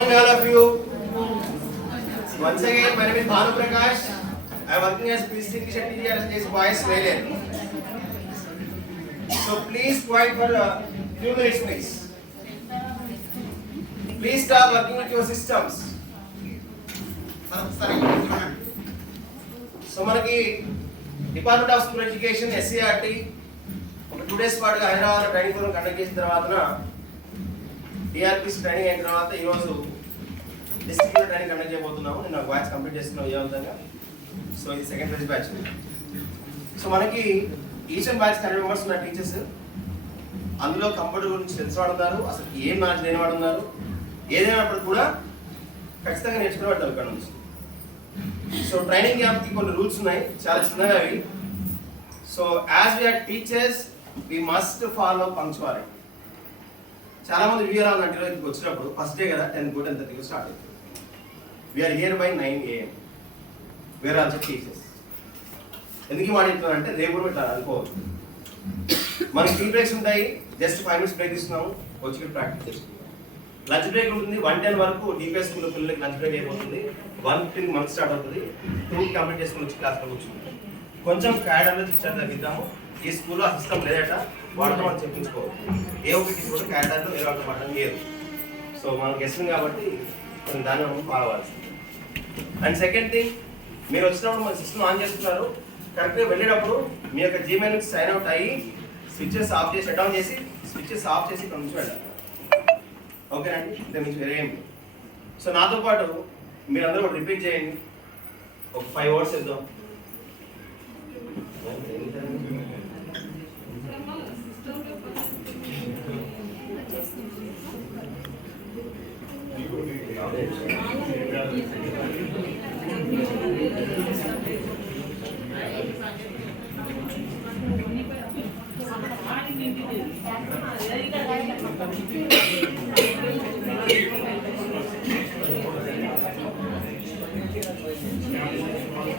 All of you. Once again, my name is Bhanu Prakash. I am working as PC Kishan teacher as boys variant. So please quiet for a few minutes, please. Please start working with your systems. So మనకి department of school education SCERT ఒక 2 days పాటుగా Hyderabad training programme conduct చేసిన తర్వాత DRPs training అయిన తర్వాత ఈరోజు district training conduct చేయబోతున్నాము. నేను బ్యాచ్ కంప్లీట్ చేస్తున్నాం ఏ విధంగా. సో ఇది సెకండ్ ఫేజ్ బ్యాచ్. సో మనకి ఈచ్ అండ్ బ్యాచ్ 100 మెంబర్స్ ఉన్న టీచర్స్, అందులో కంప్యూటర్ గురించి తెలిసిన వాడు ఉన్నారు, అసలు ఏం నాలెడ్జ్ లేని వాడు ఉన్నారు. ఏదైనప్పుడు కూడా ఖచ్చితంగా నేర్చుకునే వాడు ఇక్కడ నుంచి. సో ట్రైనింగ్ క్యాంప్కి కొన్ని రూల్స్ ఉన్నాయి, చాలా చిన్నగా అవి. So as we are teachers we must follow punctuality. చాలా మంది రివ్యూ ఎలా ఉందంటే ఇక్కడికి వచ్చినప్పుడు ఫస్ట్ డే కదా 10:30 స్టార్ట్ అవుతుంది. We are here by 9 AM. We're also teachers. ఎందుకు మాట్లాడుతున్నానంటే రేపు కూడా ఇట్లా అనుకోవచ్చు. మనకి టీ బ్రేక్స్ ఉంటాయి, జస్ట్ 5 minutes బ్రేక్ ఇస్తున్నాము, వచ్చి ప్రాక్టీస్ చేసుకుంటాం. లంచ్ బ్రేక్ ఉంటుంది 1:10 వరకు. డిపిఎస్ స్కూల్ పిల్లలకి లంచ్ బ్రేక్ అయిపోతుంది. 1:15 మనకు స్టార్ట్ అవుతుంది. 2 కంప్లీట్ చేసుకుని వచ్చి క్లాస్లో కూర్చుంటాం. కొంచెం క్యాడర్లో శిక్షణ తగ్గిద్దాము. ఈ స్కూల్లో ఆ సిస్టమ్ లేదట, వాటితో మనం చెప్పించుకోవచ్చు. ఏ ఒకటి కూడా క్యాడర్లో ఏ ఒకటి పడడం లేదు. సో మనం గెస్టింగ్ కాబట్టి కొన్ని దాన్ని మనం ఫాలో అవ్వాల్సింది. అండ్ సెకండ్ థింగ్, మీరు వచ్చినప్పుడు మన సిస్టమ్ ఆన్ చేస్తున్నారు, కరెక్ట్గా వెళ్ళేటప్పుడు మీ యొక్క జీమెయిల్ నుంచి సైన్ అవుట్ అయ్యి స్విచ్చెస్ ఆఫ్ చేసి షట్ డౌన్ చేసి స్విచ్చెస్ ఆఫ్ చేసి ఇక్కడ నుంచి వెళ్ళాలి. ఓకేనండి, ఇంత నుంచి వేరే ఏం. సో నాతో పాటు మీరందరూ ఒకటి రిపీట్ చేయండి. ఒక 5 words ఇద్దాం.